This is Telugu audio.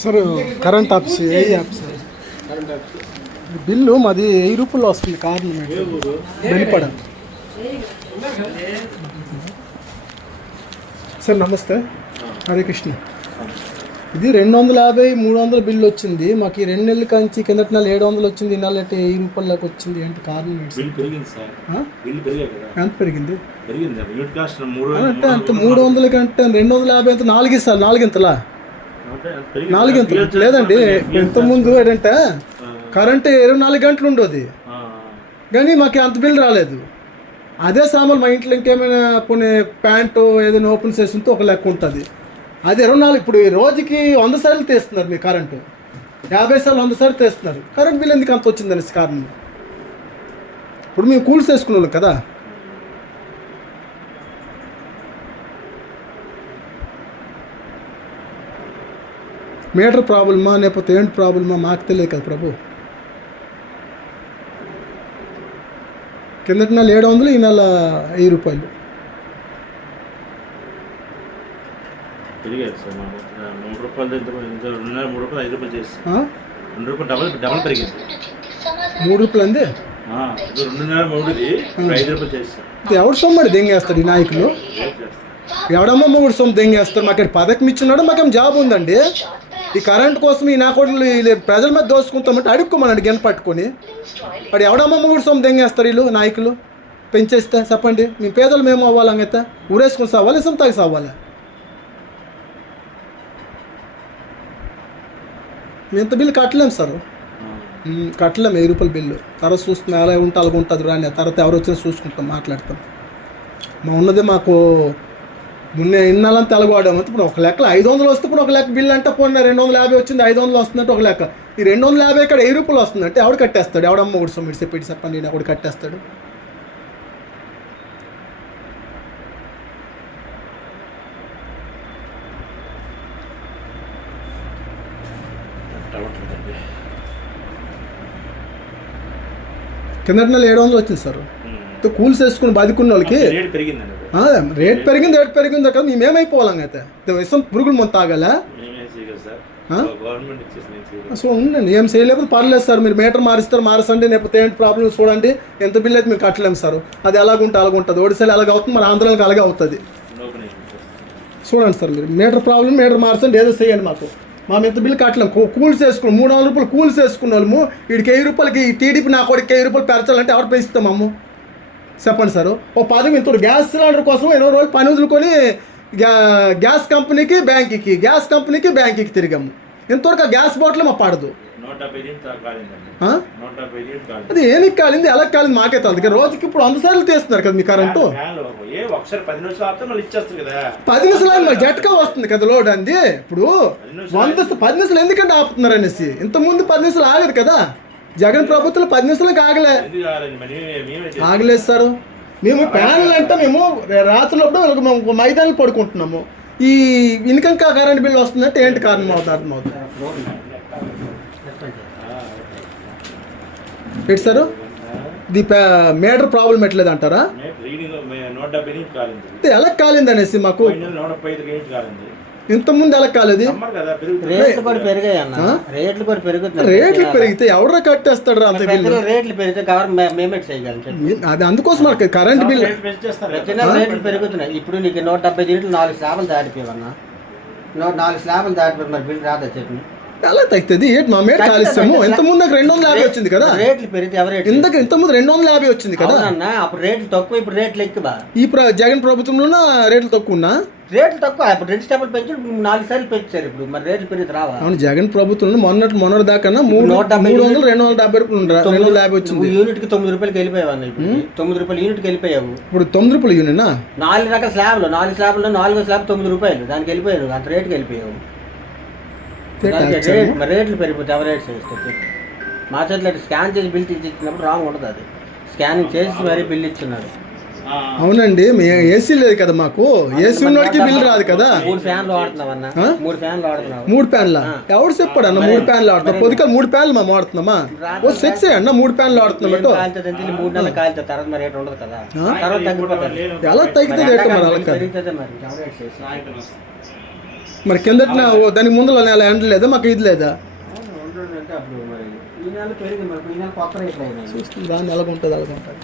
సార్ కరెంట్ ఆఫీస్ ఏ యాప్ సార్ ఈ బిల్లు మాది వెయ్యి రూపాయలు వస్తుంది? ఏంటి? వెలుపడ సార్ నమస్తే. హరే కృష్ణ. ఇది రెండు వందల యాభై మూడు వందల బిల్లు వచ్చింది. మాకు ఈ రెండు నెలల కంచి కిందటి నెల ఏడు వందలు వచ్చింది. ఈ నెల అంటే వెయ్యి రూపాయలకి వచ్చింది? ఏంటి కారణం ఎంత పెరిగింది? అంటే అంత మూడు వందల కంటే రెండు వందల యాభై అంత నాలుగు ఇస్తారు నాలుగింతలా? అంటే. నాలుగింతలు. లేదండి ఇంతకుముందు ఏంటంటే కరెంట్ ఇరవై నాలుగు గంటలు ఉండేది. కానీ మాకు అంత బిల్ రాలేదు. అదే సామాన్ మా ఇంట్లో ఇంకేమైనా కొన్ని ప్యాంటు ఏదైనా ఓపెన్ చేసి ఉంటే ఒక లెక్క ఉంటుంది. అది ఇరవై నాలుగు ఇప్పుడు ఈ రోజుకి వంద సార్లు తీస్తున్నారు మీ కరెంటు. యాభై సార్లు వంద సార్లు తీస్తున్నారు. కరెంట్ బిల్ ఎందుకు అంత వచ్చిందని కారణం. ఇప్పుడు మేము కూల్స్ వేసుకునే వాళ్ళం కదా. మీటర్ ప్రాబ్లమా లేకపోతే ఏంటి ప్రాబ్లమా మాకు తెలియదు కదా ప్రభు. కిందటి నెల ఏడు వందలు ఈ నెల వెయ్యి రూపాయలు. మూడు రూపాయలు అంది? ఎవడు సొమ్మడి దెంగేస్తాడు ఈ నాయకులు? ఎవడమ్మ మూడు సొమ్ము దెంగేస్తారు మాకు పథకం ఇచ్చినాడు మాకేం జాబ్ ఉందండి? ఈ కరెంట్ కోసం ఈ నా కోట్లు ప్రజల మీద దోసుకుంటామంటే అడుక్కోమనండి గెన పట్టుకొని. వాడు ఎవడమ్మ మూడు సొమ్ము దెంగేస్తారు వీళ్ళు నాయకులు? పెంచేస్తే చెప్పండి. మీ పేదలు మేము అవ్వాలి అంగైతే? ఊరేసుకొని సావాలి ఇసం తాగి సావాలి? ఇంత బిల్లు కట్టలేము సార్. కట్టలేము వెయ్యి రూపాయల బిల్లు. తర్వాత చూస్తున్నా ఎలా ఉంటే అలాగ ఉంటుంది రాని తర్వాత ఎవరు వచ్చినా చూసుకుంటాం మాట్లాడతాం. మా ఉన్నది మాకు మొన్న ఇన్నాళ్ళంతా తెలగవాడాము ఇప్పుడు ఒక లెక్కలు ఐదు వందలు వస్తే ఇప్పుడు ఒక లెక్క బిల్లు అంటే పోయిన రెండు వందల యాభై వచ్చింది ఐదు వందలు వస్తుందంటే ఒక లెక్క ఈ రెండు వందల యాభై ఇక్కడ వెయ్యి రూపాయలు వస్తుందంటే ఎవడు కట్టేస్తాడు ఎవడమ్మ ఒకటి సొమ్మిడి చెప్పి చెప్పండి నేను ఒకటి కట్టేస్తాడు. కిందటి నెల ఏడు వందలు వచ్చింది సార్. కూల్స్ వేసుకుని బతుకున్న వాళ్ళకి రేట్ పెరిగింది రేట్ పెరిగింది కదా మేమేమైపోవాలం అయితే? విషం పురుగులు మందు తాగాలా? సో ఉండండి ఏం చేయలేకపోతే పర్లేదు సార్ మీరు మీటర్ మారిస్తారు మారసండి లేకపోతే ఏంటి ప్రాబ్లమ్ చూడండి ఎంత బిల్ అయితే మీరు కట్టలేము సార్. అది ఎలాగుంటే అలాగ ఉంటుంది ఒడిశాలో అలాగ అవుతుంది మన ఆంధ్రాలకు అలాగే అవుతుంది. చూడండి సార్ మీరు మీటర్ ప్రాబ్లం మీటర్ మార్చండి ఏదో చేయండి మాకు. మా ఎంత బిల్ కట్టలేము కూ- కూల్స్ వేసుకున్నాం మూడు వందల రూపాయలు కూల్స్ వేసుకున్న వాళ్ళము వీడికి వెయ్యి రూపాయలకి ఈ టీడీపీ నా కొడుకు వెయ్యి రూపాయలు పెంచాలంటే ఎవరు పెంచుతాం అమ్ము? చెప్పండి సార్. ఓ పదవి ఇంత గ్యాస్ సిలిండర్ కోసం ఇరవై రోజులు పని వదులుకొని గ్యా గ్యాస్ కంపెనీకి బ్యాంకుకి గ్యాస్ కంపెనీకి బ్యాంకుకి తిరిగాము. ఇంతవరకు ఆ గ్యాస్ బాటిల్ మా పడదు. అది ఏనికి కాలింది ఎలా కాలింది మాకే తెలియదు రోజుకి ఇప్పుడు వంద సార్లు తీస్తున్నారు కదా మీ కరెంటు. పది నిమిషాలు పది జట్కా వస్తుంది కదా లోడ్ అంది. ఇప్పుడు వంద పది నిమిషాలు ఎందుకంటే ఆపుతున్నారు అనేసి. ఇంత ముందు పది నిమిషాలు ఆగదు కదా. జగన్ ప్రభుత్వం పది నిమిషాలకు ఆగలే. ఆగలేదు సార్. మేము ప్యానల్ అంటే మేము రాత్రులప్పుడు మేము మైదానాలు పడుకుంటున్నాము. ఈ ఇన్కమ్ కరెంట్ బిల్ వస్తుందంటే ఏంటి కారణం అవుతుంది అర్థం అవుతుంది ఏంటి సార్? ఇది మేటర్ ప్రాబ్లం ఎట్లేదు అంటారా ఎలా కాలింది. అనేసి మాకు? పోయిన నెల నూట ముప్పై ఐదు యూనిట్ కాలింది ఇంత ముందు ఎలా కాలేదు? సమ్మర్ కదా పెరుగుతుంది. రేట్లు కూడా పెరిగాయి అన్న. రేట్లు కూడా పెరుగుతున్నాయి. రేట్లు పెరిగితే ఎవరు కట్టేస్తాడు అంత బిల్లు? రేట్లు పెరిగితే గవర్నమెంట్ మేమే చేయగలం. అది అందుకోసం మనకి కరెంట్ బిల్. ప్రతి నెల రేట్లు పెరుగుతున్నాయి. ఇప్పుడు నీకు నూట డెబ్బై దీంట్లో నాలుగు స్లాబులు దాటిపోయావన్నా నూట నాలుగు స్లాబులు దాటిపోయి మరి బిల్ రాదా చెప్పు. ఎలా తగ్గుతుంది ఏంటి మా మీద కాలిస్తాము. ఇంత ముందు రెండు వందల యాభై వచ్చింది కదా? రేట్లు పెరిగితే ఎవరు ఇంతకు ఇంత ముందు రెండు వందల యాభై వచ్చింది కదా? అప్పుడు రేట్లు తక్కువ ఇప్పుడు రేట్లు ఎక్కువ ఈ జగన్ ప్రభుత్వంలోన రేట్లు తక్కువ ఉన్నా? రేట్లు తక్కువ ఇప్పుడు రెండు స్టెప్పులు పెంచి నాలుగు సార్లు పెంచారు ఇప్పుడు. మరి రేట్లు పెరిగి రావా? అవును జగన్ ప్రభుత్వంలో మొన్నటి మొన్నటి దాకా మూడు నూట మూడు వందలు రెండు వందల డెబ్బై రూపాయలు? రెండు వందల యాభై వచ్చింది. యూనిట్కి తొమ్మిది రూపాయలకి వెళ్ళిపోయావు అన్న ఇప్పుడు. తొమ్మిది రూపాయలు యూనిట్కి వెళ్ళిపోయావు. ఇప్పుడు తొమ్మిది రూపాయలు యూనినా నాలుగు రకాల స్లాబ్లు నాలుగు స్లాబ్లో నాలుగో స్లాబ్ తొమ్మిది రూపాయలు. దానికి వెళ్ళిపోయారు అంత రేటుకి వెళ్ళిపోయావు. రేట్లు పెరిగిపోతే ఎవరు రేట్స్ వేస్తారు చెప్పు. మా చేతిలో స్కాన్ చేసి బిల్ ఇచ్చినప్పుడు రాంగ్ ఉండదు అది. స్కానింగ్ చేసి మరీ బిల్ ఇచ్చినాడు ఆ, అవునండి ఏసీ లేదు కదా మాకు. ఏసీ ఉన్నోడికి బిల్ రాదు కదా. మూడు ఫ్యాన్లు వాడుతున్నావు అన్న. మూడు ఫ్యాన్లు వాడుతున్నావు. మూడు ప్యాన్ల ఎవడు చెప్పాడు అన్న మూడు ప్యాన్లు ఆడుతున్నాం పొద్దుక మూడు ప్యాన్లు మేము వాడుతున్నామా? ఓ సెక్స్ అన్న మూడు ప్యాన్లు ఆడుతున్నాం ఎటో కాలుతుంది అంటే మూడు నెలలు కాలుతుంది తర్వాత మరి రేట్ ఉండదు కదా. తర్వాత తగ్గిపోతుంది. ఎలా తగ్గుతుంది ఏంటో మరి అలా కాదు మరి కిందట్లా దానికి ముందులో నెల ఎండ లేదా మాకు ఇది లేదా? దాన్ని ఎలాగ ఉంటుంది అలాగ ఉంటుంది